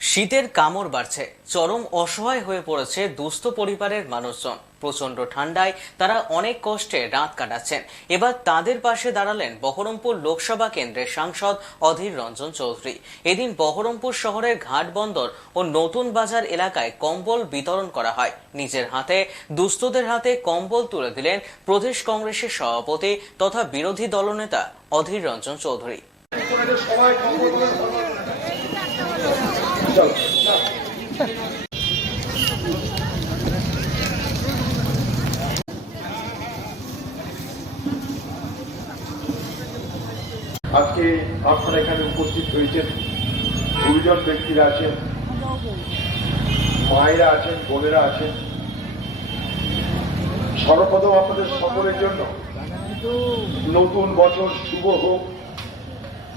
শীতের কামড় বাড়ছে, চরম অসহায় হয়ে পড়েছে দুস্থ পরিবারের মানুষজন। প্রচণ্ড ঠান্ডায় তারা অনেক কষ্টে রাত কাটাচ্ছেন। এবার তাদের পাশে দাঁড়ালেন বহরমপুর লোকসভা কেন্দ্রের সাংসদ অধীর রঞ্জন চৌধুরী। এদিন বহরমপুর শহরের ঘাট বন্দর ও নতুন বাজার এলাকায় কম্বল বিতরণ করা হয়। নিজের হাতে, দুস্থদের হাতে কম্বল তুলে দিলেন প্রদেশ কংগ্রেসের সভাপতি তথা বিরোধী দলনেতা অধীর রঞ্জন চৌধুরী। আজকে আপনারা এখানে উপস্থিত হয়েছেন। দুইজন ব্যক্তিরা আছেন, মায়েরা আছেন, বোনেরা আছেন। সর্বপ্রথম আপনাদের সকলের জন্য নতুন বছর শুভ হোক,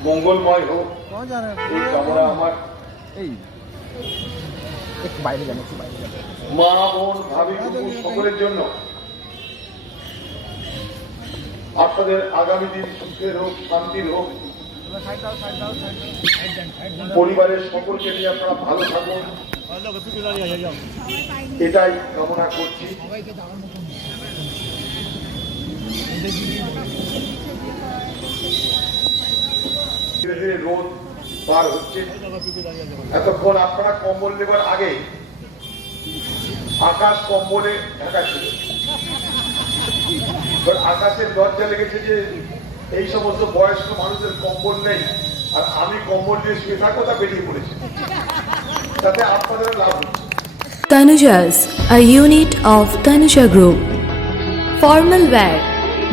মঙ্গলময় হোক। এই কামনা আমার। একটু বাইরে যান, একটু বাইরে যান। মা, বোন, ভাবি সকলের জন্য আপনাদের আগামী দিন সুখের হোক, শান্তির হোক। পরিবারের সকলকে নিয়ে আপনারা ভালো থাকুন। এটাই কামনা করছি। রোদ পার হচ্ছে এতক্ষণ আপনারা কম্বল নেবার আগে আকাশ কম্বলে ঢাকা ছিল আকাশের লজ্জা লেগেছে যে এই সমস্ত বয়স্ক মানুষদের কম্বল নেই আর আমি কম্বল দিয়ে শুয়ে থাকব তা বেরিয়ে পড়েছি তাতে আপনাদের লাভ হচ্ছে Tanuja's, a unit of Tanuja Group. Formal wear,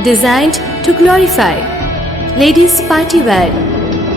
designed to glorify. Ladies' party wear,